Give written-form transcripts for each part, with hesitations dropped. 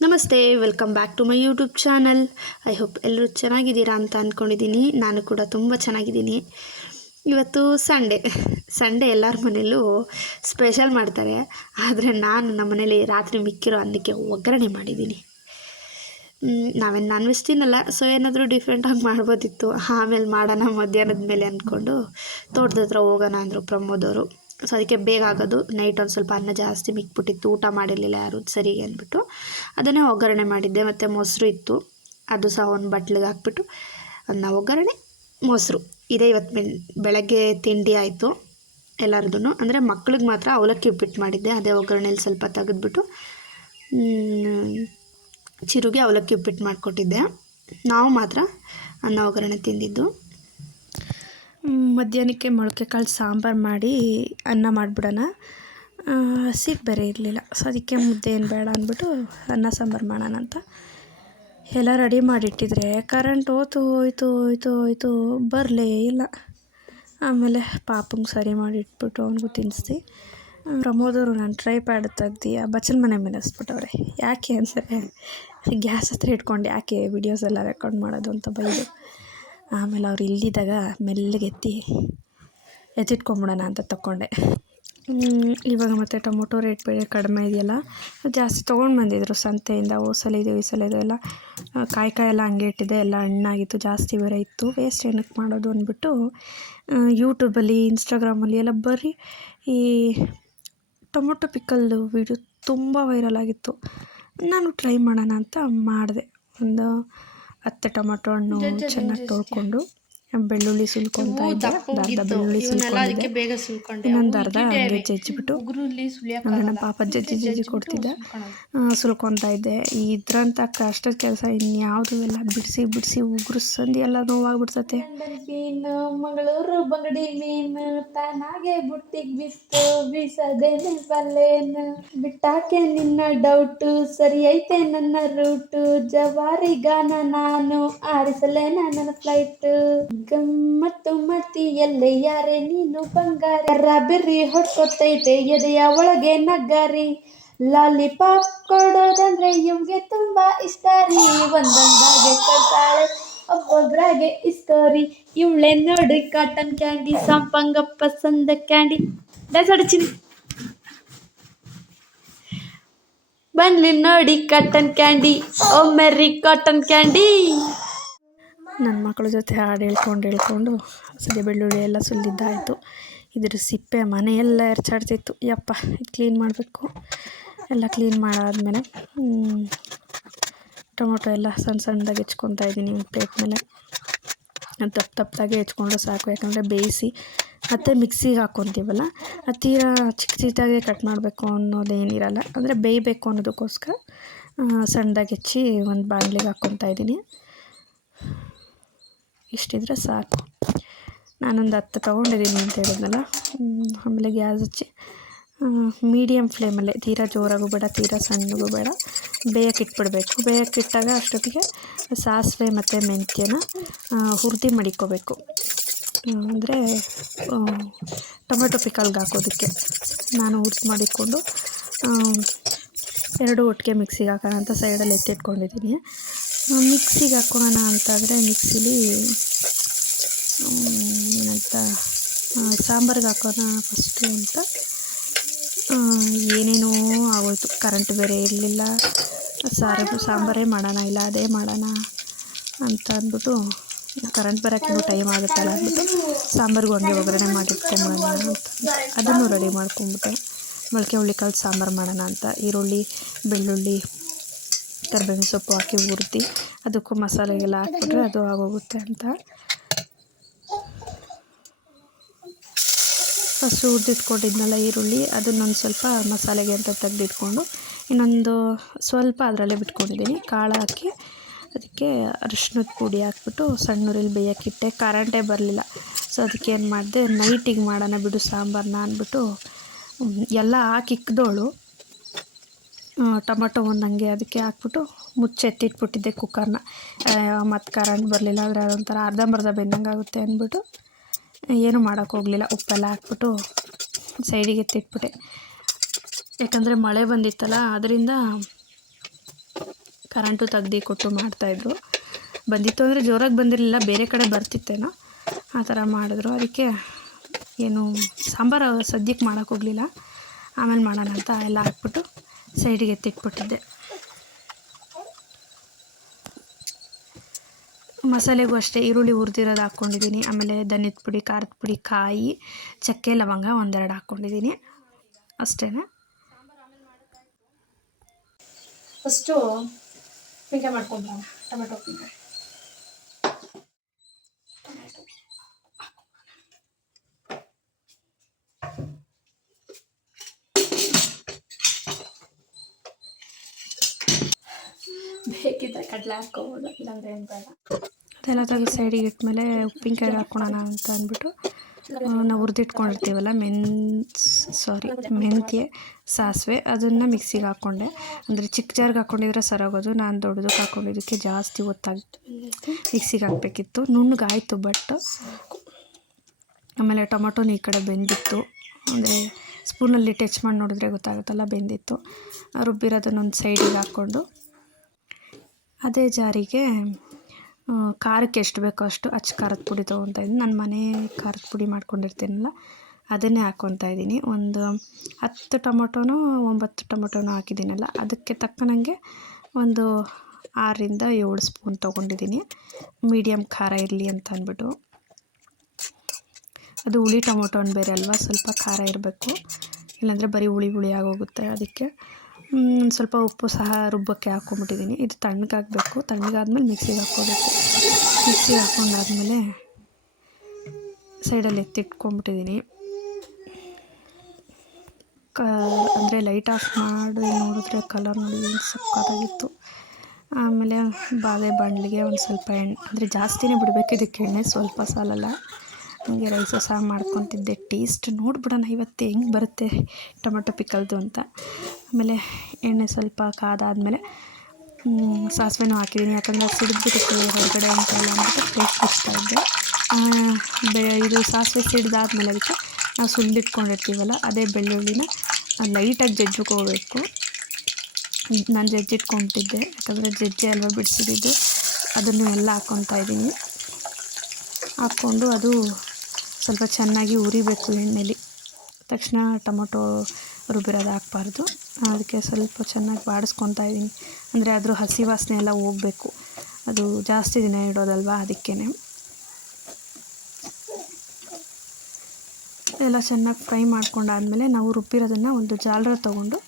ನಮಸ್ತೆ, welcome back to my YouTube channel. I hope ಎಲ್ಲರೂ ಚೆನ್ನಾಗಿದ್ದೀರಾ ಅಂತ ಅಂದ್ಕೊಂಡಿದ್ದೀನಿ. ನಾನು ಕೂಡ ತುಂಬ ಚೆನ್ನಾಗಿದ್ದೀನಿ. ಇವತ್ತು ಸಂಡೇ ಎಲ್ಲರ ಮನೆಯಲ್ಲೂ ಸ್ಪೆಷಲ್ ಮಾಡ್ತಾರೆ. ಆದರೆ ನಾನು ನಮ್ಮ ಮನೇಲಿ ರಾತ್ರಿ ಮಿಕ್ಕಿರೋ ಅನ್ನಕ್ಕೆ ಒಗ್ಗರಣೆ ಮಾಡಿದ್ದೀನಿ. ನಾವೇನು ನಾನ್ ವೆಜ್ ತಿನ್ನಲ್ಲ, ಸೊ ಏನಾದರೂ ಡಿಫ್ರೆಂಟಾಗಿ ಮಾಡ್ಬೋದಿತ್ತು. ಆಮೇಲೆ ಮಾಡೋಣ ಮಧ್ಯಾಹ್ನದ ಮೇಲೆ ಅಂದ್ಕೊಂಡು ತೋಟದ ಹತ್ರ ಹೋಗೋಣ ಅಂದರು ಪ್ರಮೋದವರು. ಸೊ ಅದಕ್ಕೆ ಬೇಗ ಆಗೋದು. ನೈಟ್ ಒಂದು ಸ್ವಲ್ಪ ಅನ್ನ ಜಾಸ್ತಿ ಮಿಕ್ಬಿಟ್ಟಿತ್ತು, ಊಟ ಮಾಡಿರಲಿಲ್ಲ ಯಾರು ಸರಿಗೆ ಅಂದ್ಬಿಟ್ಟು ಅದನ್ನೇ ಒಗ್ಗರಣೆ ಮಾಡಿದ್ದೆ. ಮತ್ತು ಮೊಸರು ಇತ್ತು, ಅದು ಸಹ ಒಂದು ಬಟ್ಲಿಗೆ ಹಾಕ್ಬಿಟ್ಟು ಅನ್ನ, ಒಗ್ಗರಣೆ, ಮೊಸರು ಇದೇ ಇವತ್ತು ಬೆಳಗ್ಗೆ ತಿಂಡಿ ಆಯಿತು ಎಲ್ಲರದೂ. ಅಂದರೆ ಮಕ್ಳಿಗೆ ಮಾತ್ರ ಅವಲಕ್ಕಿ ಉಪ್ಪಿಟ್ಟು ಮಾಡಿದ್ದೆ, ಅದೇ ಒಗ್ಗರಣೆಯಲ್ಲಿ ಸ್ವಲ್ಪ ತೆಗೆದ್ಬಿಟ್ಟು ಚಿರುಗೆ ಅವಲಕ್ಕಿ ಉಪ್ಪಿಟ್ಟು ಮಾಡಿಕೊಟ್ಟಿದ್ದೆ. ನಾವು ಮಾತ್ರ ಅನ್ನ ಒಗ್ಗರಣೆ ತಿಂದಿದ್ದು. ಮಧ್ಯಾಹ್ನಕ್ಕೆ ಮೊಳಕೆ ಕಾಳು ಸಾಂಬಾರು ಮಾಡಿ ಅನ್ನ ಮಾಡಿಬಿಡೋಣ. ಹಸಿಗೆ ಬೇರೆ ಇರಲಿಲ್ಲ, ಸೊ ಅದಕ್ಕೆ ಮುದ್ದೆ ಏನು ಬೇಡ ಅಂದ್ಬಿಟ್ಟು ಅನ್ನ ಸಾಂಬಾರು ಮಾಡೋಣ ಅಂತ ಎಲ್ಲ ರೆಡಿ ಮಾಡಿಟ್ಟಿದ್ರೆ ಕರೆಂಟ್ ಹೋಯ್ತು ಬರಲೇ ಇಲ್ಲ. ಆಮೇಲೆ ಪಾಪಂಗೆ ಸರಿ ಮಾಡಿ ಇಟ್ಬಿಟ್ಟು ಅವನಿಗೂ ತಿನ್ನಿಸ್ದು. ಪ್ರಮೋದವರು ನಾನು ಟ್ರೈ ಪ್ಯಾಡ್ ತೆಗ್ದು ಆ ಬಚ್ಚಲ ಮನೆ ಮೇಲೆ ಹಸ್ಬಿಟ್ಟವ್ರೆ. ಯಾಕೆ ಅಂದರೆ ಗ್ಯಾಸ್ ಹತ್ರ ಇಟ್ಕೊಂಡು ಯಾಕೆ ವಿಡಿಯೋಸ್ ಎಲ್ಲ ರೆಕಾರ್ಡ್ ಮಾಡೋದು ಅಂತ ಬೈದು. ಆಮೇಲೆ ಅವ್ರು ಇಲ್ಲಿದ್ದಾಗ ಮೆಲ್ಲಗೆ ಎತ್ತಿಟ್ಕೊಂಬಿಡೋಣ ಅಂತ ತಗೊಂಡೆ. ಇವಾಗ ಮತ್ತು ಟೊಮೊಟೊ ರೇಟ್ ಬೇರೆ ಕಡಿಮೆ ಇದೆಯಲ್ಲ, ಜಾಸ್ತಿ ತೊಗೊಂಡು ಬಂದಿದ್ರು ಸಂತೆಯಿಂದ. ಸಲ ಇದು ಈ ಸಲ ಇದು ಎಲ್ಲ ಕಾಯಿ ಎಲ್ಲ ಹಂಗೆ ಇಟ್ಟಿದ್ದೆ, ಎಲ್ಲ ಹಣ್ಣಾಗಿತ್ತು, ಜಾಸ್ತಿ ಬೇರೆ ಇತ್ತು. ವೇಸ್ಟ್ ಏನಕ್ಕೆ ಮಾಡೋದು ಅಂದ್ಬಿಟ್ಟು ಯೂಟ್ಯೂಬಲ್ಲಿ, ಇನ್ಸ್ಟಾಗ್ರಾಮಲ್ಲಿ ಎಲ್ಲ ಬರೀ ಈ ಟೊಮೊಟೊ ಪಿಕ್ಕಲ್ದು ವೀಡಿಯೋ ತುಂಬ ವೈರಲ್ ಆಗಿತ್ತು. ನಾನು ಟ್ರೈ ಮಾಡೋಣ ಅಂತ ಮಾಡಿದೆ. ಒಂದು 10 ಟೊಮೊಟೊ ಹಣ್ಣು ಚೆನ್ನಾಗಿ ತೊಳ್ಕೊಂಡು, ಬೆಳ್ಳುಳ್ಳಿ ಸುಲ್ಕೊತಾ ಇದ್ದೆ, ಅರ್ಧ ಬೆಳ್ಳುಳ್ಳಿ ಸುಲ್ಕೊಂಡಿದ್ದೆ, ಇನ್ನೊಂದು ಅರ್ಧ ಹಂಗೆ ಜಜ್ಜಿಬಿಟ್ಟು ಅಂದರೆ ನಮ್ಮ ಪಾಪ ಜಜ್ಜಿ ಕೊಡ್ತಿದ್ದೆ, ಸುಲ್ಕೊತಾ ಇದ್ದೆ. ಇದ್ರಂಥ ಕಷ್ಟದ ಕೆಲಸ ಇನ್ಯಾವುದು ಎಲ್ಲ ಬಿಡಿಸಿ ಉಗುರು ಸಂದಿ ಎಲ್ಲ ನೋವಾಗ್ಬಿಡ್ತತೆ. ಮೀನು ಮಂಗಳೂರು ಬಂಗಡಿ ಮೀನು ತಾನಾಗೆ ಬುಟ್ಟಿಗೆ ಬಿಸ್ತು ಬೀಸದೇನೆ ಬಲ್ಲೇನು ಬಿಟ್ಟಾಕೆ ನಿನ್ನ ಡೌಟು ಸರಿ ಐತೆ ನನ್ನ ರೂಟು ಜವಾರಿಗಾನ ನಾನು ಆರಿಸಲೇನ ನನ್ನ ಫ್ಲೈಟು ಗಮ್ಮತ್ತು ಮತಿಯಲ್ಲೇ ಯಾರೇ ನೀನು ಬಂಗಾರ ಬೆರ್ರಿ ಹೊಡ್ಕೊತೈತೆ ಎದೆಯ ಒಳಗೆ ನಗಾರಿ ಲಾಲಿಪಾಪ್ ಕೊಡೋದಂದ್ರೆ ಇವ್ಗೆ ತುಂಬಾ ಇಷ್ಟ ರೀ ಒಂದೊಂದಾಗೆ ಕೊಡ್ತಾಳೆ ಒಬ್ಬೊಬ್ರಾಗೆ ಇಸ್ಕೋರಿ ಇವಳೆ ನೋಡಿ ಕಾಟನ್ ಕ್ಯಾಂಡಿ ಸಂಪಂಗಪ್ಪ ಸಂದ ಕ್ಯಾಂಡಿ ಡ್ಯಾನ್ಸ್ ಆಡಿಚಿನಿ ಬನ್ಲಿ ನೋಡಿ ಕಾಟನ್ ಕ್ಯಾಂಡಿ ಓ ಮೆರ್ರಿ ಕಾಟನ್ ಕ್ಯಾಂಡಿ. ನನ್ನ ಮಕ್ಕಳ ಜೊತೆ ಹಾಡು ಹೇಳ್ಕೊಂಡು ಸದ್ಯ ಬೆಳ್ಳುಳ್ಳಿ ಎಲ್ಲ ಸುಲಿದ್ದಾಯಿತು. ಇದ್ರ ಸಿಪ್ಪೆ ಮನೆಯೆಲ್ಲ ಎರಚಾಡ್ತಿತ್ತು. ಯಪ್ಪ ಕ್ಲೀನ್ ಮಾಡಬೇಕು. ಎಲ್ಲ ಕ್ಲೀನ್ ಮಾಡಾದ್ಮೇಲೆ ಟೊಮೊಟೊ ಎಲ್ಲ ಸಣ್ಣದಾಗಿ ಹೆಚ್ಕೊತಾ ಇದ್ದೀನಿ ಪ್ಲೇಟ್ ಮೇಲೆ. ದಪ್ಪದಾಗೆ ಹೆಚ್ಕೊಂಡ್ರೆ ಸಾಕು, ಯಾಕಂದರೆ ಬೇಯಿಸಿ ಮತ್ತು ಮಿಕ್ಸಿಗೆ ಹಾಕ್ಕೊತೀವಲ್ಲ, ತೀರಾ ಚಿಕ್ಕದಾಗೆ ಕಟ್ ಮಾಡಬೇಕು ಅನ್ನೋದೇನಿರಲ್ಲ. ಅಂದರೆ ಬೇಯಬೇಕು ಅನ್ನೋದಕ್ಕೋಸ್ಕರ ಸಣ್ಣದಾಗಿ ಹೆಚ್ಚಿ ಒಂದು ಬಾಣಲಿಗೆ ಹಾಕ್ಕೊತಾ ಇದ್ದೀನಿ. ಇಷ್ಟಿದ್ರೆ ಸಾಕು. ನಾನೊಂದು 10 ತೊಗೊಂಡಿದ್ದೀನಿ ಅಂತ ಹೇಳಿದ್ನಲ್ಲ. ಆಮೇಲೆ ಗ್ಯಾಸ್ ಹಚ್ಚಿ ಮೀಡಿಯಮ್ ಫ್ಲೇಮಲ್ಲೇ, ತೀರಾ ಜೋರಾಗೂ ಬೇಡ, ತೀರಾ ಸಣ್ಣಗೂ ಬೇಡ, ಬೇಯಕ್ಕಿಟ್ಬಿಡ್ಬೇಕು. ಬೇಯಕ್ಕಿಟ್ಟಾಗ ಅಷ್ಟೊತ್ತಿಗೆ ಸಾಸಿವೆ ಮತ್ತು ಮೆಂತ್ಯನ ಹುರಿದು ಮಡಿಕೋಬೇಕು. ಅಂದರೆ ಟೊಮೆಟೊ ಪಿಕಲ್ಗೆ ಹಾಕೋದಕ್ಕೆ ನಾನು ಹುರಿದು ಮಾಡಿಕೊಂಡು ಎರಡು ಒಟ್ಟಿಗೆ ಮಿಕ್ಸಿಗೆ ಹಾಕೋಣ ಅಂತ ಸೈಡಲ್ಲಿ ಎತ್ತಿಟ್ಕೊಂಡಿದ್ದೀನಿ. ಮಿಕ್ಸಿಗೆ ಹಾಕ್ಕೊಳ್ಳೋಣ ಅಂತಾದರೆ ಮಿಕ್ಸಿಲಿ ಏನಂತ ಸಾಂಬಾರಿಗೆ ಹಾಕೋಣ ಫಸ್ಟು ಅಂತ ಏನೇನೋ ಆಗೋಯ್ತು. ಕರೆಂಟ್ ಬೇರೆ ಇರಲಿಲ್ಲ. ಸಾಂಬಾರೇ ಮಾಡೋಣ ಇಲ್ಲ ಅದೇ ಮಾಡೋಣ ಅಂತ ಅಂದ್ಬಿಟ್ಟು, ಕರೆಂಟ್ ಬರೋಕ್ಕೆ ಇನ್ನೂ ಟೈಮ್ ಆಗುತ್ತಲ್ಲ ಅಂದ್ಬಿಟ್ಟು ಸಾಂಬಾರಿಗೂ ಹಂಗೆ ಒಗ್ಗರಣೆ ಮಾಡಿಟ್ಕೊಂಬಿಡೋಣ ಅಂತ ಅದನ್ನು ರೆಡಿ ಮಾಡ್ಕೊಂಬಿಟ್ಟೆ. ಮೊಳಕೆ ಹುಳ್ಳಿಕಾಳು ಸಾಂಬಾರು ಮಾಡೋಣ ಅಂತ ಈರುಳ್ಳಿ, ಬೆಳ್ಳುಳ್ಳಿ, ಕರಿಬೇವಿನ ಸೊಪ್ಪು ಹಾಕಿ ಹುರಿದು ಅದಕ್ಕೂ ಮಸಾಲೆಗೆಲ್ಲ ಹಾಕ್ಬಿಟ್ರೆ ಅದು ಆಗೋಗುತ್ತೆ ಅಂತ ಫಸ್ಟು ಹುರಿದಿಟ್ಕೊಂಡಿದ್ನಲ್ಲ ಈರುಳ್ಳಿ, ಅದನ್ನೊಂದು ಸ್ವಲ್ಪ ಮಸಾಲೆಗೆ ಅಂತ ತೆಗೆದಿಟ್ಕೊಂಡು ಇನ್ನೊಂದು ಸ್ವಲ್ಪ ಅದರಲ್ಲೇ ಬಿಟ್ಕೊಂಡಿದ್ದೀನಿ. ಕಾಳು ಹಾಕಿ ಅದಕ್ಕೆ ಅರಿಶಿನದ ಪುಡಿ ಹಾಕ್ಬಿಟ್ಟು ಸಣ್ಣ ಉರಿಲಿ ಬೇಯೋಕ್ಕಿಟ್ಟೆ. ಕರೆಂಟೇ ಬರಲಿಲ್ಲ. ಸೊ ಅದಕ್ಕೆ ಏನು ಮಾಡಿದೆ, ನೈಟಿಗೆ ಮಾಡೋಣ ಬಿಡು ಸಾಂಬಾರನ್ನ ಅಂದ್ಬಿಟ್ಟು ಎಲ್ಲ ಹಾಕಿಕ್ದೋಳು ಟೊಮೊಟೊ ಒಂದಂಗೆ ಅದಕ್ಕೆ ಹಾಕ್ಬಿಟ್ಟು ಮುಚ್ಚೆತ್ತಿಟ್ಬಿಟ್ಟಿದ್ದೆ ಕುಕ್ಕರ್ನ. ಮತ್ತು ಕರೆಂಟ್ ಬರಲಿಲ್ಲ ಅಂದರೆ ಅದೊಂಥರ ಅರ್ಧಂಬರ್ಧ ಬೆಂದಂಗೆ ಆಗುತ್ತೆ ಅಂದ್ಬಿಟ್ಟು ಏನೂ ಮಾಡೋಕ್ಕೋಗಲಿಲ್ಲ. ಉಪ್ಪೆಲ್ಲ ಹಾಕ್ಬಿಟ್ಟು ಸೈಡಿಗೆ ಎತ್ತಿಟ್ಬಿಟ್ಟೆ. ಯಾಕಂದರೆ ಮಳೆ ಬಂದಿತ್ತಲ್ಲ, ಅದರಿಂದ ಕರೆಂಟು ತೆಗ್ದು ಕೊಟ್ಟು ಮಾಡ್ತಾಯಿದ್ರು. ಬಂದಿತ್ತು ಅಂದರೆ ಜೋರಾಗಿ ಬಂದಿರಲಿಲ್ಲ, ಬೇರೆ ಕಡೆ ಬರ್ತಿತ್ತೇನೋ, ಆ ಥರ ಮಾಡಿದ್ರು. ಅದಕ್ಕೆ ಏನು ಸಾಂಬಾರು ಸದ್ಯಕ್ಕೆ ಮಾಡೋಕ್ಕೋಗಲಿಲ್ಲ. ಆಮೇಲೆ ಮಾಡೋಣ ಅಂತ ಎಲ್ಲ ಹಾಕ್ಬಿಟ್ಟು ಸೈಡಿಗೆ ಎತ್ತಿಟ್ಬಿಟ್ಟಿದ್ದೆ. ಮಸಾಲೆಗೂ ಅಷ್ಟೇ ಈರುಳ್ಳಿ ಹುರಿದಿರೋದು ಹಾಕ್ಕೊಂಡಿದ್ದೀನಿ. ಆಮೇಲೆ ಧನಿಯದ ಪುಡಿ, ಖಾರದ ಪುಡಿ, ಕಾಯಿ, ಚಕ್ಕೆ, ಲವಂಗ ಒಂದೆರಡು ಹಾಕ್ಕೊಂಡಿದ್ದೀನಿ ಅಷ್ಟೇ. ಫಸ್ಟು ಉಪ್ಪಿನಕಾಯಿ ಮಾಡ್ಕೊಂಡ್ಬರೋಣ. ಟೊಮೆಟೊ ಉಪ್ಪಿನಕಾಯಿ. ಬೇಕಿದ್ದರೆ ಕಡಲೆ ಹಾಕ್ಕೋಬೋದು, ಇಲ್ಲಾಂದರೆ ಏನು ಬೇಡ. ಅದೆಲ್ಲ ತೆಗೆದು ಸೈಡಿಗೆ ಇಟ್ಮೇಲೆ ಉಪ್ಪಿನಕಾಯಿ ಹಾಕ್ಕೊಳೋಣ ಅಂತ ಅಂದ್ಬಿಟ್ಟು ನಾವು ಹುರಿದಿಟ್ಕೊಂಡಿರ್ತೀವಲ್ಲ ಮೆಂತ್ಯ, ಸಾಸಿವೆ, ಅದನ್ನು ಮಿಕ್ಸಿಗೆ ಹಾಕ್ಕೊಂಡೆ. ಅಂದರೆ ಚಿಕ್ಕ ಜಾರ್ಗೆ ಹಾಕ್ಕೊಂಡಿದ್ರೆ ಸರೋಗೋದು. ನಾನು ದೊಡ್ಡದಕ್ಕೆ ಹಾಕ್ಕೊಂಡಿದ್ದಕ್ಕೆ ಜಾಸ್ತಿ ಹೊತ್ತಾಗಿ ಮಿಕ್ಸಿಗೆ ಹಾಕಬೇಕಿತ್ತು. ನುಣ್ಣಗಾಯಿತು ಬಟ್. ಆಮೇಲೆ ಟೊಮೊಟೊನ ಈ ಕಡೆ ಬೆಂದಿತ್ತು. ಅಂದರೆ ಸ್ಪೂನಲ್ಲಿ ಟಚ್ ಮಾಡಿ ನೋಡಿದ್ರೆ ಗೊತ್ತಾಗುತ್ತಲ್ಲ, ಬೆಂದಿತ್ತು. ರುಬ್ಬಿರೋದನ್ನೊಂದು ಸೈಡಿಗೆ ಹಾಕ್ಕೊಂಡು ಅದೇ ಜಾರಿಗೆ ಖಾರಕ್ಕೆ ಎಷ್ಟು ಬೇಕೋ ಅಷ್ಟು ಖಾರದ ಪುಡಿ ತೊಗೊತಾ ಇದ್ದೀನಿ. ನಾನು ಮನೆ ಖಾರದ ಪುಡಿ ಮಾಡ್ಕೊಂಡಿರ್ತೀನಲ್ಲ, ಅದನ್ನೇ ಹಾಕ್ಕೊತಾ ಇದ್ದೀನಿ. ಒಂದು 10 ಟೊಮೊಟೊನೋ 9 ಟೊಮೊಟೊನೋ ಹಾಕಿದ್ದೀನಲ್ಲ, ಅದಕ್ಕೆ ತಕ್ಕನಂಗೆ ಒಂದು 6ರಿಂದ 7 ಸ್ಪೂನ್ ತೊಗೊಂಡಿದ್ದೀನಿ. ಮೀಡಿಯಮ್ ಖಾರ ಇರಲಿ ಅಂತ ಅಂದ್ಬಿಟ್ಟು. ಅದು ಹುಳಿ ಟೊಮೊಟೊ ಬೇರೆ ಅಲ್ವಾ, ಸ್ವಲ್ಪ ಖಾರ ಇರಬೇಕು, ಇಲ್ಲಾಂದರೆ ಬರೀ ಹುಳಿ ಆಗೋಗುತ್ತೆ. ಅದಕ್ಕೆ ಸ್ವಲ್ಪ ಉಪ್ಪು ಸಹ ರುಬ್ಬಕ್ಕೆ ಹಾಕ್ಕೊಂಬಿಟ್ಟಿದ್ದೀನಿ. ಇದು ತಣ್ಣಗಾಗಬೇಕು. ತಣ್ಣಗಾದ್ಮೇಲೆ ಮಿಕ್ಸಿಗೆ ಹಾಕ್ಕೋಬೇಕು. ಮಿಕ್ಸಿಗೆ ಹಾಕ್ಕೊಂಡಾದ್ಮೇಲೆ ಸೈಡಲ್ಲಿ ಎತ್ತಿಟ್ಕೊಂಬಿಟ್ಟಿದ್ದೀನಿ. ಅಂದರೆ ಲೈಟ್ ಆಫ್ ಮಾಡಿ ನೋಡಿದ್ರೆ ಕಲರ್ ನೋಡಿ ಏನು ಸಕ್ಕತ್ತಾಗಿತ್ತು. ಆಮೇಲೆ ಬಾಣಲಿಗೆ ಒಂದು ಸ್ವಲ್ಪ ಎಣ್ಣೆ, ಅಂದರೆ ಜಾಸ್ತಿನೇ ಬಿಡಬೇಕು ಇದಕ್ಕೆ ಎಣ್ಣೆ, ಸ್ವಲ್ಪ ಸಾಲಲ್ಲ. ಹಂಗೆ ರೈಸು ಸಹ ಮಾಡ್ಕೊತಿದ್ದೆ. ಟೇಸ್ಟ್ ನೋಡ್ಬಿಡೋಣ ಇವತ್ತು ಹೆಂಗೆ ಬರುತ್ತೆ ಟೊಮೆಟೊ ಪಿಕಲ್ದು ಅಂತ. ಆಮೇಲೆ ಎಣ್ಣೆ ಸ್ವಲ್ಪ ಕಾದಾದಮೇಲೆ ಸಾಸಿವೆನೂ ಹಾಕಿದ್ದೀನಿ. ಯಾಕಂದರೆ ಸಿಡಿದ್ಬಿಟ್ಟು ಹೊರಗಡೆ ಅಂತೆಲ್ಲ ಅಂದ್ಬಿಟ್ಟು ಪ್ಲೇಟ್ ಮುಚ್ತಾಯಿದ್ದೆ. ಇದು ಸಾಸಿವೆ ಸಿಡಿದಾದ್ಮೇಲೆ ಅದಕ್ಕೆ ನಾವು ಸುಲಿದಿಟ್ಕೊಂಡಿರ್ತೀವಲ್ಲ, ಅದೇ ಬೆಳ್ಳುಳ್ಳಿನ ಲೈಟಾಗಿ ಜಜ್ಜಿಕೋಬೇಕು. ನಾನು ಜಜ್ಜಿಟ್ಕೊಂಬಿಟ್ಟಿದ್ದೆ, ಯಾಕಂದರೆ ಜಜ್ಜೆ ಅಲ್ವಾ ಬಿಡಿಸಿದ್ದು. ಅದನ್ನು ಎಲ್ಲ ಹಾಕ್ಕೊತಾ ಇದ್ದೀನಿ. ಹಾಕ್ಕೊಂಡು ಅದು ಸ್ವಲ್ಪ ಚೆನ್ನಾಗಿ ಉರಿಬೇಕು ಎಣ್ಣೆಲಿ. ತಕ್ಷಣ ಟೊಮೊಟೊ ರುಬ್ಬಿರೋದು ಹಾಕ್ಬಾರ್ದು. ಅದಕ್ಕೆ ಸ್ವಲ್ಪ ಚೆನ್ನಾಗಿ ಬಾಡಿಸ್ಕೊತಾ ಇದ್ದೀನಿ. ಅಂದರೆ ಅದ್ರ ಹಸಿ ವಾಸನೆ ಎಲ್ಲ ಹೋಗಬೇಕು. ಅದು ಜಾಸ್ತಿ ದಿನ ಇಡೋದಲ್ವ, ಅದಕ್ಕೇ. ಎಲ್ಲ ಚೆನ್ನಾಗಿ ಫ್ರೈ ಮಾಡ್ಕೊಂಡಾದಮೇಲೆ ನಾವು ರುಬ್ಬಿರೋದನ್ನು ಒಂದು ಜಾಲರ ತೊಗೊಂಡು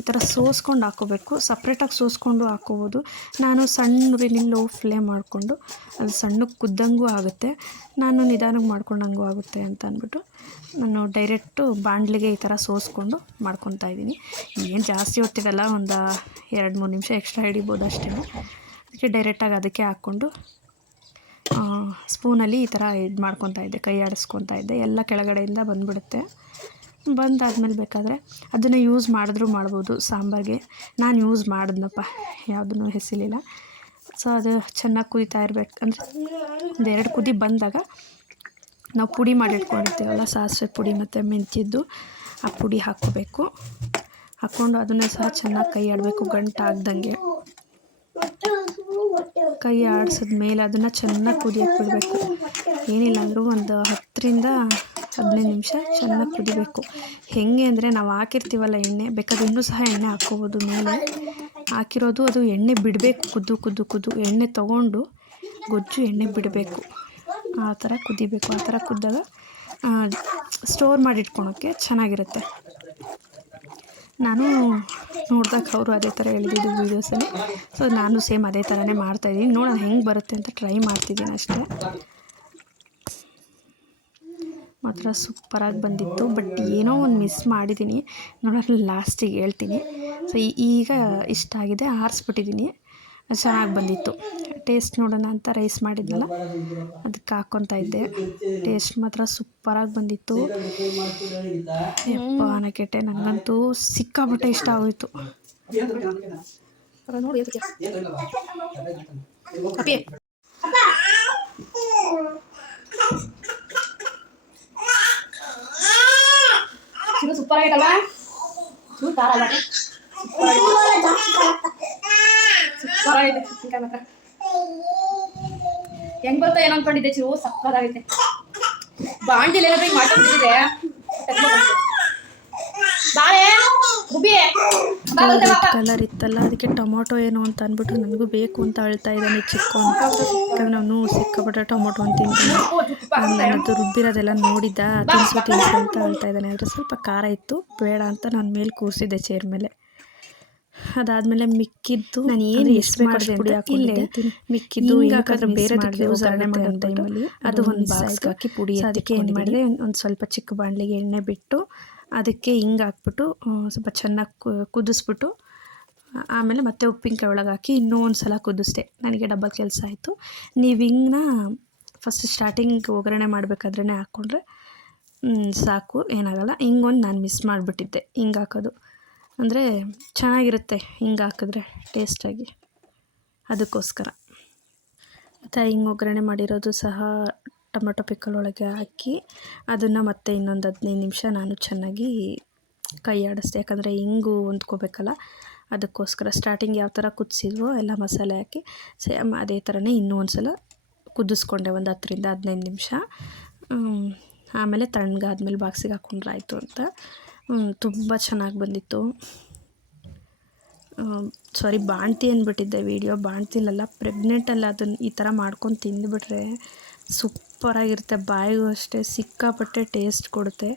ಈ ಥರ ಸೋಸ್ಕೊಂಡು ಹಾಕ್ಕೋಬೇಕು. ಸಪ್ರೇಟಾಗಿ ಸೋಸ್ಕೊಂಡು ಹಾಕ್ಕೋಬೋದು. ನಾನು ಸಣ್ಣ ಉರಿಲಿ ಲೋ ಫ್ಲೇಮ್ ಮಾಡಿಕೊಂಡು ಅದು ಸಣ್ಣಕ್ಕೆ ಕುದ್ದಂಗೂ ಆಗುತ್ತೆ, ನಾನು ನಿಧಾನಕ್ಕೆ ಮಾಡ್ಕೊಂಡಂಗೂ ಆಗುತ್ತೆ ಅಂತ ಅಂದ್ಬಿಟ್ಟು ನಾನು ಡೈರೆಕ್ಟು ಬಾಣಲಿಗೆ ಈ ಥರ ಸೋಸ್ಕೊಂಡು ಮಾಡ್ಕೊತಾ ಇದ್ದೀನಿ. ಏನು ಜಾಸ್ತಿ ಹೊತ್ತಿರಲ್ಲ, ಒಂದು 2-3 ನಿಮಿಷ ಎಕ್ಸ್ಟ್ರಾ ಹಿಡಿಬೋದು ಅಷ್ಟೇ. ಅದಕ್ಕೆ ಡೈರೆಕ್ಟಾಗಿ ಅದಕ್ಕೆ ಹಾಕ್ಕೊಂಡು ಸ್ಪೂನಲ್ಲಿ ಈ ಥರ ಇದು ಮಾಡ್ಕೊತಾ ಇದ್ದೆ, ಕೈ ಆಡಿಸ್ಕೊತಾ ಇದ್ದೆ. ಎಲ್ಲ ಕೆಳಗಡೆಯಿಂದ ಬಂದುಬಿಡುತ್ತೆ. ಬಂದಾದ್ಮೇಲೆ ಬೇಕಾದರೆ ಅದನ್ನು ಯೂಸ್ ಮಾಡಿದ್ರೂ ಮಾಡ್ಬೋದು ಸಾಂಬಾರಿಗೆ. ನಾನು ಯೂಸ್ ಮಾಡಿದ್ನಪ್ಪ, ಯಾವುದೂ ಹೆಸಲಿಲ್ಲ. ಸೊ ಅದು ಚೆನ್ನಾಗಿ ಕುದೀತಾ ಇರಬೇಕು. ಅಂದರೆ 2 ಕುದಿ ಬಂದಾಗ ನಾವು ಪುಡಿ ಮಾಡಿಟ್ಕೊಂಡಿರ್ತೀವಲ್ಲ, ಸಾಸಿವೆ ಪುಡಿ ಮತ್ತು ಮೆಂತ್ಯದ್ದು, ಆ ಪುಡಿ ಹಾಕ್ಕೋಬೇಕು. ಹಾಕ್ಕೊಂಡು ಅದನ್ನು ಸಹ ಚೆನ್ನಾಗಿ ಕೈ ಆಡಬೇಕು, ಗಂಟಾಗ್ದಂಗೆ. ಕೈ ಆಡಿಸಿದ್ಮೇಲೆ ಅದನ್ನು ಚೆನ್ನಾಗಿ ಕುದಿಯೋಕ್ಕೆ ಬಿಡಬೇಕು. ಏನಿಲ್ಲ ಅಂದರೂ ಒಂದು 10ರಿಂದ 15 ನಿಮಿಷ ಚೆನ್ನಾಗಿ ಕುದಿಬೇಕು. ಹೇಗೆ ಅಂದರೆ ನಾವು ಹಾಕಿರ್ತೀವಲ್ಲ ಎಣ್ಣೆ, ಬೇಕಾದ್ರೆ ಇನ್ನೂ ಸಹ ಎಣ್ಣೆ ಹಾಕ್ಕೋಬೋದು. ಮೇಲೆ ಹಾಕಿರೋದು ಅದು ಎಣ್ಣೆ ಬಿಡಬೇಕು. ಕುದ್ದು ಎಣ್ಣೆ ತೊಗೊಂಡು ಗೊಜ್ಜು ಎಣ್ಣೆ ಬಿಡಬೇಕು. ಆ ಥರ ಕುದಿಬೇಕು. ಆ ಥರ ಕುದ್ದಾಗ ಸ್ಟೋರ್ ಮಾಡಿ ಇಟ್ಕೊಳೋಕ್ಕೆ ಚೆನ್ನಾಗಿರುತ್ತೆ. ನಾನು ನೋಡಿದಾಗ ಅವರು ಅದೇ ಥರ ಹೇಳಿದ್ದು ವೀಡಿಯೋಸಲ್ಲಿ. ಸೊ ನಾನು ಸೇಮ್ ಅದೇ ಥರನೇ ಮಾಡ್ತಾಯಿದ್ದೀನಿ. ನೋಡೋಣ ಹೆಂಗೆ ಬರುತ್ತೆ ಅಂತ ಟ್ರೈ ಮಾಡ್ತಿದ್ದೀನಿ ಅಷ್ಟೇ. ಮಾತ್ರ ಸೂಪರಾಗಿ ಬಂದಿತ್ತು. ಬಟ್ ಏನೋ ಒಂದು ಮಿಸ್ ಮಾಡಿದ್ದೀನಿ, ನೋಡೋಣ ಲಾಸ್ಟಿಗೆ ಹೇಳ್ತೀನಿ. ಸೊ ಈಗ ಇಷ್ಟ ಆಗಿದೆ, ಆರಿಸ್ಬಿಟ್ಟಿದ್ದೀನಿ. ಚೆನ್ನಾಗಿ ಬಂದಿತ್ತು. ಟೇಸ್ಟ್ ನೋಡೋಣ ಅಂತ ರೈಸ್ ಮಾಡಿದ್ನಲ್ಲ, ಅದಕ್ಕೆ ಹಾಕ್ಕೊತಾ ಇದ್ದೆ. ಟೇಸ್ಟ್ ಮಾತ್ರ ಸೂಪರಾಗಿ ಬಂದಿತ್ತು. ಯಪ್ಪ ಅನ್ನಕೆಟ್ಟೆ, ನನಗಂತೂ ಸಿಕ್ಕಾಪಟ್ಟೆ ಇಷ್ಟ ಆಗೋಯಿತು. ಸೂಪರ್ ಆಗೈತಲ್ವಾ ಸೂಪರ್ ಆಗೈತೆ ಸೂಪರ್ ಆಗೈತೆ ಚಿಕನ್ ಮಾತ್ರ ಹೆಂಗ್ ಬರ್ತಾ ಏನೋ ಅನ್ಕೊಂಡಿದ್ದೆ ಚಿವು ಸಕ್ಕರ್ ಆಗೈತೆ ಬಾಂಡಿಲ್ ಏನಾದ್ರು ಹಿಂಗೆ ಮಾಡ್ಕೊಂಡಿದ್ದೆ ಬಾಳೆ ಗುಬ್ಬಿ ಕಲರ್ ಇತ್ತಲ್ಲ ಅದಕ್ಕೆ ಟೊಮೊಟೊ ಏನು ಅಂತ ಅಂದ್ಬಿಟ್ಟು ನನಗೂ ಬೇಕು ಅಂತ ಅಳ್ತಾ ಇದ್ದಾನೆ ಚಿಕ್ಕ ಅಂತ. ಯಾಕಂದ್ರೆ ನಾನು ಸಿಕ್ಕಾಪಟ್ಟೆ ಟೊಮೊಟೊ ಅಂತ ತಿಂತೀನಿ. ನನ್ನದು ರುಬ್ಬಿರೋದೆಲ್ಲ ನೋಡಿದ್ದ ತಿನ್ಸು ಅಂತ ಅಳ್ತಾ ಇದ್ದಾನೆ. ಆದರೆ ಸ್ವಲ್ಪ ಖಾರ ಇತ್ತು, ಬೇಡ ಅಂತ ನಾನು ಮೇಲೆ ಕೂರಿಸಿದ್ದೆ ಚೇರ್ ಮೇಲೆ. ಅದಾದಮೇಲೆ ಮಿಕ್ಕಿದ್ದು ನಾನು ಏನು ಎಷ್ಟು ಮಾಡಿದೆ ಪುಡಿ ಹಾಕಿದ್ದೆ, ಮಿಕ್ಕಿದ್ದು ಏನಕ್ಕಾದ್ರೆ ಬೇರೆದಕ್ಕೆ ಯೂಸ್ ಆಗುತ್ತೆ ಅನ್ನೋ ಟೈಮಲ್ಲಿ ಅದು ಒಂದು ಬಾಕ್ಸ್ಗೆ ಹಾಕಿ ಪುಡಿ. ಅದಕ್ಕೆ ಏನು ಮಾಡಿದೆ, ಒಂದು ಸ್ವಲ್ಪ ಚಿಕ್ಕ ಬಾಣಲಿಗೆ ಎಣ್ಣೆ ಬಿಟ್ಟು ಅದಕ್ಕೆ ಹಿಂಗೆ ಹಾಕ್ಬಿಟ್ಟು ಸ್ವಲ್ಪ ಚೆನ್ನಾಗಿ ಕುದಿಸ್ಬಿಟ್ಟು ಆಮೇಲೆ ಮತ್ತೆ ಉಪ್ಪಿನಕಾಯಿ ಒಳಗೆ ಹಾಕಿ ಇನ್ನೂ ಒಂದು ಸಲ ಕುದಿಸ್ದೆ. ನನಗೆ ಡಬ್ಬಲ್ ಕೆಲಸ ಆಯಿತು. ನೀವು ಹಿಂಗನ್ನ ಫಸ್ಟ್ ಸ್ಟಾರ್ಟಿಂಗ್ ಒಗ್ಗರಣೆ ಮಾಡಬೇಕಾದ್ರೇ ಹಾಕ್ಕೊಂಡ್ರೆ ಸಾಕು, ಏನಾಗಲ್ಲ. ಹಿಂಗೊಂದು ನಾನು ಮಿಸ್ ಮಾಡಿಬಿಟ್ಟಿದ್ದೆ ಹಿಂಗೆ ಹಾಕೋದು. ಅಂದರೆ ಚೆನ್ನಾಗಿರುತ್ತೆ ಹಿಂಗೆ ಹಾಕಿದ್ರೆ ಟೇಸ್ಟಾಗಿ, ಅದಕ್ಕೋಸ್ಕರ. ಮತ್ತು ಹಿಂಗೆ ಒಗ್ಗರಣೆ ಮಾಡಿರೋದು ಸಹ ಟೊಮೆಟೊ ಪಿಕ್ಕಲ್ ಒಳಗೆ ಹಾಕಿ ಅದನ್ನು ಮತ್ತೆ ಇನ್ನೊಂದು 15 ನಿಮಿಷ ನಾನು ಚೆನ್ನಾಗಿ ಕೈ ಆಡಿಸ್ದೆ. ಯಾಕಂದರೆ ಹಿಂಗು ಹೊಂದ್ಕೋಬೇಕಲ್ಲ, ಅದಕ್ಕೋಸ್ಕರ. ಸ್ಟಾರ್ಟಿಂಗ್ ಯಾವ ಥರ ಕುದಿಸಿದ್ವೋ ಎಲ್ಲ ಮಸಾಲೆ ಹಾಕಿ ಸೇಮ್ ಅದೇ ಥರನೇ ಇನ್ನೂ ಒಂದು ಸಲ ಕುದಿಸ್ಕೊಂಡೆ ಒಂದು 10 ರಿಂದ 15 ನಿಮಿಷ. ಆಮೇಲೆ ತಣ್ಣಗಾದ್ಮೇಲೆ ಬಾಕ್ಸಿಗೆ ಹಾಕ್ಕೊಂಡ್ರೆ ಆಯಿತು ಅಂತ. ತುಂಬ ಚೆನ್ನಾಗಿ ಬಂದಿತ್ತು. ಸಾರಿ, ಬಾಣ್ತಿ ಅಂದ್ಬಿಟ್ಟಿದ್ದೆ ವೀಡಿಯೋ. ಬಾಣ್ತಿಲಲ್ಲ, ಪ್ರೆಗ್ನೆಂಟಲ್ಲಿ ಅದನ್ನು ಈ ಥರ ಮಾಡ್ಕೊಂಡು ತಿಂದುಬಿಟ್ರೆ ಸೂಪರಾಗಿರುತ್ತೆ. ಬಾಯಿಗೂ ಅಷ್ಟೇ ಸಿಕ್ಕಾಪಟ್ಟೆ ಟೇಸ್ಟ್ ಕೊಡುತ್ತೆ.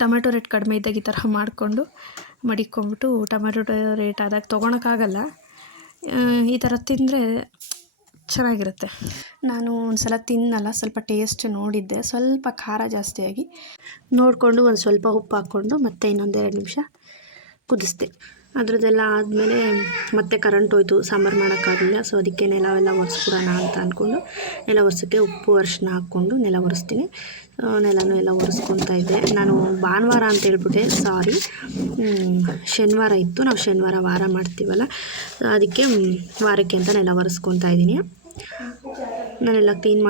ಟೊಮೆಟೊ ರೇಟ್ ಕಡಿಮೆ ಇದ್ದಾಗ ಈ ಥರ ಮಾಡಿಕೊಂಡು ಮಡಿಕೊಂಬಿಟ್ಟು ಟೊಮೆಟೊ ರೇಟ್ ಆದಾಗ ತೊಗೊಳಕ್ಕಾಗಲ್ಲ, ಈ ಥರ ತಿಂದರೆ ಚೆನ್ನಾಗಿರುತ್ತೆ. ನಾನು ಒಂದು ಸಲ ತಿನ್ನಲ್ಲ, ಸ್ವಲ್ಪ ಟೇಸ್ಟ್ ನೋಡಿದ್ದೆ, ಸ್ವಲ್ಪ ಖಾರ ಜಾಸ್ತಿಯಾಗಿ ನೋಡಿಕೊಂಡು ಒಂದು ಸ್ವಲ್ಪ ಉಪ್ಪು ಹಾಕ್ಕೊಂಡು ಮತ್ತೆ ಇನ್ನೊಂದು 2 ನಿಮಿಷ ಕುದಿಸ್ದೆ. ಅದ್ರದ್ದೆಲ್ಲ ಆದಮೇಲೆ ಮತ್ತೆ ಕರೆಂಟ್ ಹೋಯ್ತು, ಸಾಂಬಾರು ಮಾಡೋಕ್ಕಾಗಲಿಲ್ಲ. ಸೊ ಅದಕ್ಕೆ ನೆಲವೆಲ್ಲ ಒರೆಸ್ಬಿಡೋಣ ಅಂತ ಅಂದ್ಕೊಂಡು ನೆಲ ಒರೆಸೋಕ್ಕೆ ಉಪ್ಪು ಅರಿಶಿನ ಹಾಕ್ಕೊಂಡು ನೆಲ ಒರೆಸ್ತೀನಿ. ನೆಲನೂ ಎಲ್ಲ ಒರೆಸ್ಕೊತಾ ಇದ್ದೆ. ನಾನು ಭಾನುವಾರ ಅಂತ ಹೇಳ್ಬಿಟ್ಟೆ, ಸಾರಿ, ಶನಿವಾರ ಇತ್ತು. ನಾವು ಶನಿವಾರ ವಾರ ಮಾಡ್ತೀವಲ್ಲ, ಅದಕ್ಕೆ ವಾರಕ್ಕೆ ಅಂತ ನೆಲ ಒರೆಸ್ಕೊತಾ ಇದ್ದೀನಿ. ನಾನೆಲ್ಲ ಕ್ಲೀನ್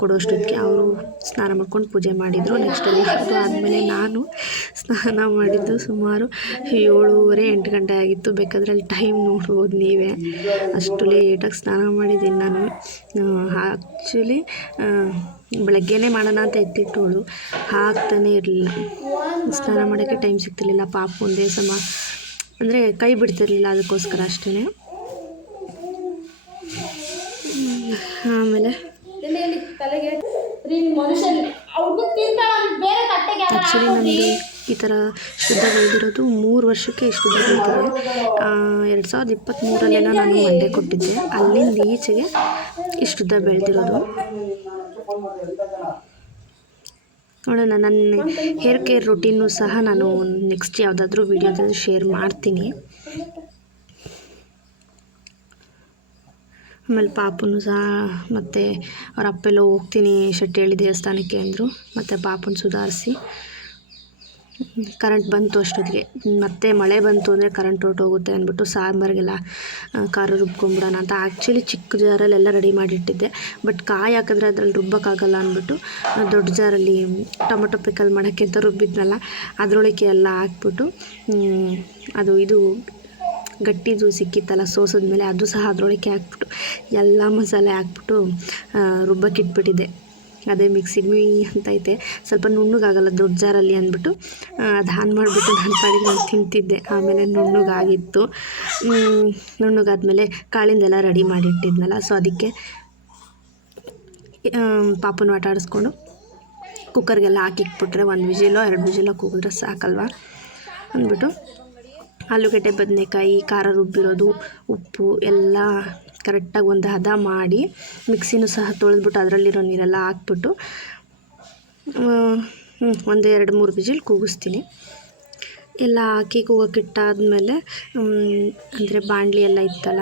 ಕೊಡೋಷ್ಟೊತ್ತಿಗೆ ಅವರು ಸ್ನಾನ ಮಾಡ್ಕೊಂಡು ಪೂಜೆ ಮಾಡಿದರು. ನೆಕ್ಸ್ಟ್ ಅದು ಆದಮೇಲೆ ನಾನು ಸ್ನಾನ ಮಾಡಿದ್ದು ಸುಮಾರು 7:30-8 ಗಂಟೆ ಆಗಿತ್ತು. ಬೇಕಾದರೆ ಅಲ್ಲಿ ಟೈಮ್ ನೋಡ್ಬೋದು ನೀವೇ, ಅಷ್ಟು ಲೇಟಾಗಿ ಸ್ನಾನ ಮಾಡಿದ್ದೀನಿ ನಾನು. ಆ್ಯಕ್ಚುಲಿ ಬೆಳಗ್ಗೆನೇ ಮಾಡೋಣ ಅಂತ ಎತ್ತಿಟ್ಟೋಳು, ಆಗ್ತಾನೆ ಇರಲಿಲ್ಲ. ಸ್ನಾನ ಮಾಡೋಕ್ಕೆ ಟೈಮ್ ಸಿಗ್ತಿರ್ಲಿಲ್ಲ. ಪಾಪ ಒಂದೇ ಸಮ ಅಂದರೆ ಕೈ ಬಿಡ್ತಿರ್ಲಿಲ್ಲ, ಅದಕ್ಕೋಸ್ಕರ ಅಷ್ಟೇ. ಆಮೇಲೆ ಆ್ಯಕ್ಚುಲಿ ನಮ್ಮದು ಈ ಥರ ಶುದ್ಧ ಬೆಳೆದಿರೋದು 3 ವರ್ಷಕ್ಕೆ ಇಷ್ಟು ಬೆಳೆದಿದೆ. 2023ರಲ್ಲೆಲ್ಲ ನಾನು ಮಂಡೆ ಕೊಟ್ಟಿದ್ದೆ, ಅಲ್ಲಿಂದ ಈಚೆಗೆ ಇಷ್ಟುದ್ದ ಬೆಳೆದಿರೋದು. ನೋಡೋಣ, ನನ್ನ ಹೇರ್ ಕೇರ್ ರೊಟೀನು ಸಹ ನಾನು ನೆಕ್ಸ್ಟ್ ಯಾವುದಾದ್ರೂ ವೀಡಿಯೋದಲ್ಲಿ ಶೇರ್ ಮಾಡ್ತೀನಿ. ಆಮೇಲೆ ಪಾಪುನು ಸಹ ಮತ್ತು ಅವ್ರ ಅಪ್ಪೆಲ್ಲೋ ಹೋಗ್ತೀನಿ ಶೆಟ್ಟಿಹಳ್ಳಿ ದೇವಸ್ಥಾನಕ್ಕೆ ಅಂದರು. ಮತ್ತು ಪಾಪುನ ಸುಧಾರಿಸಿ ಕರೆಂಟ್ ಬಂತು ಅಷ್ಟೊತ್ತಿಗೆ. ಮತ್ತೆ ಮಳೆ ಬಂತು ಅಂದರೆ ಕರೆಂಟ್ ಹೊರಟೋಗುತ್ತೆ ಅಂದ್ಬಿಟ್ಟು ಸಾಂಬಾರಿಗೆಲ್ಲ ಖಾರ ರುಬ್ಕೊಂಬಿಡೋಣ ಅಂತ ಆ್ಯಕ್ಚುಲಿ ಚಿಕ್ಕ ಜಾರಲ್ಲೆಲ್ಲ ರೆಡಿ ಮಾಡಿಟ್ಟಿದ್ದೆ. ಬಟ್ ಕಾಯಿ ಹಾಕಿದ್ರೆ ಅದ್ರಲ್ಲಿ ರುಬ್ಬಕ್ಕಾಗಲ್ಲ ಅಂದ್ಬಿಟ್ಟು ದೊಡ್ಡ ಜಾರಲ್ಲಿ ಟೊಮೊಟೊ ಪಿಕಲ್ ಮಾಡೋಕ್ಕೆ ಅಂತ ರುಬ್ಬಿದ್ನಲ್ಲ, ಅದರೊಳಗೆ ಎಲ್ಲ ಹಾಕ್ಬಿಟ್ಟು ಅದು ಇದು ಗಟ್ಟಿದು ಸಿಕ್ಕಿತ್ತಲ್ಲ ಸೋಸಿದ್ಮೇಲೆ ಅದು ಸಹ ಅದರೊಳಗೆ ಹಾಕ್ಬಿಟ್ಟು ಎಲ್ಲ ಮಸಾಲೆ ಹಾಕ್ಬಿಟ್ಟು ರುಬ್ಬಕ್ಕೆ ಇಟ್ಬಿಟ್ಟಿದ್ದೆ. ಅದೇ ಮಿಕ್ಸಿಗೆ ಅಂತೈತೆ, ಸ್ವಲ್ಪ ನುಣ್ಣಗಾಗಲ್ಲ ದೊಡ್ಡ ಜಾರಲ್ಲಿ ಅಂದ್ಬಿಟ್ಟು ಅದು ಆನ್ ಮಾಡಿಬಿಟ್ಟು ನಾನು ಪಾಡಿಗೆ ನಾನು ತಿಂತಿದ್ದೆ. ಆಮೇಲೆ ನುಣ್ಣಗಾಗಿತ್ತು. ನುಣ್ಣಗಾದ್ಮೇಲೆ ಕಾಳಿಂದೆಲ್ಲ ರೆಡಿ ಮಾಡಿಟ್ಟಿದ್ನಲ್ಲ, ಸೊ ಅದಕ್ಕೆ ಪಾಪನ ಆಟ ಆಡಿಸ್ಕೊಂಡು ಕುಕ್ಕರ್ಗೆಲ್ಲ ಹಾಕಿಟ್ಬಿಟ್ರೆ 1 ವಿಜಿಲೋ 2 ವಿಜಿಲೋ ಕೂಗಿದ್ರೆ ಸಾಕಲ್ವ ಅಂದ್ಬಿಟ್ಟು ಆಲೂಗಡ್ಡೆ ಬದನೆಕಾಯಿ ಖಾರ ರುಬ್ಬಿರೋದು ಉಪ್ಪು ಎಲ್ಲ ಕರೆಕ್ಟಾಗಿ ಒಂದು ಹದ ಮಾಡಿ ಮಿಕ್ಸಿನೂ ಸಹ ತೊಳೆದ್ಬಿಟ್ಟು ಅದರಲ್ಲಿರೋ ನೀರೆಲ್ಲ ಹಾಕ್ಬಿಟ್ಟು ಒಂದು 2-3 ವಿಜಿಲ್ ಕೂಗಿಸ್ತೀನಿ. ಎಲ್ಲ ಹಾಕಿ ಕೂಗೋಕ್ಕಿಟ್ಟಾದಮೇಲೆ ಅಂದರೆ ಬಾಣಲಿ ಎಲ್ಲ ಇತ್ತಲ್ಲ,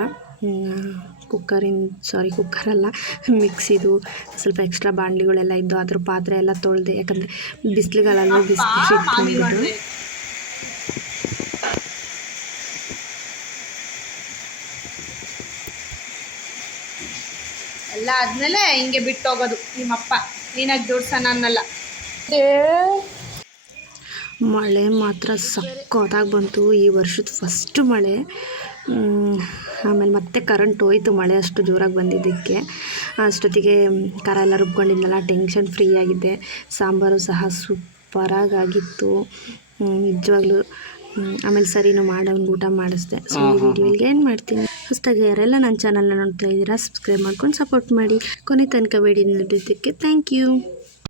ಕುಕ್ಕರಲ್ಲ ಮಿಕ್ಸಿದು ಸ್ವಲ್ಪ ಎಕ್ಸ್ಟ್ರಾ ಬಾಣಲಿಗಳೆಲ್ಲ ಇದ್ದು ಅದ್ರ ಪಾತ್ರೆ ಎಲ್ಲ ತೊಳೆದೆ. ಯಾಕಂದರೆ ಬಿಸಿಲುಗಾಲಲ್ಲ ಬಿಸಿಲು ಎಲ್ಲ ಆದಮೇಲೆ ಹಿಂಗೆ ಬಿಟ್ಟು ಹೋಗೋದು. ನಿಮ್ಮಪ್ಪ ಕ್ಲೀನಾಗಿ ಜೋಡ್ಸೋಣ ಅನ್ನಲ್ಲ. ಮಳೆ ಮಾತ್ರ ಸಕ್ಕತ್ತಾಗಿ ಬಂತು, ಈ ವರ್ಷದ ಫಸ್ಟ್ ಮಳೆ. ಆಮೇಲೆ ಮತ್ತೆ ಕರೆಂಟ್ ಹೋಯ್ತು ಮಳೆ ಅಷ್ಟು ಜೋರಾಗಿ ಬಂದಿದ್ದಕ್ಕೆ. ಅಷ್ಟೊತ್ತಿಗೆ ಖಾರ ಎಲ್ಲ ರುಬ್ಕೊಂಡಿದ್ನಲ್ಲ, ಟೆನ್ಷನ್ ಫ್ರೀ ಆಗಿದ್ದೆ. ಸಾಂಬಾರು ಸಹ ಸೂಪರಾಗಿತ್ತು ನಿಜವಾಗ್ಲೂ. ಆಮೇಲೆ ಸರಿನೂ ಮಾಡೋನ್ಗೆ ಊಟ ಮಾಡಿಸ್ದೆ. ಸೊ ಈ ವಿಡಿಯೋಗೆ ಏನು ಮಾಡ್ತೀನಿ, ಹೊಸದಾಗಿ ಯಾರೆಲ್ಲ ನನ್ನ ಚಾನಲ್ನ ನೋಡ್ತಾ ಇದ್ದೀರಾ ಸಬ್ಸ್ಕ್ರೈಬ್ ಮಾಡ್ಕೊಂಡು ಸಪೋರ್ಟ್ ಮಾಡಿ. ಕೊನೆ ತನಕ ವಿಡಿಯೋ ನೋಡಿದ್ದಕ್ಕೆ ಥ್ಯಾಂಕ್ ಯು.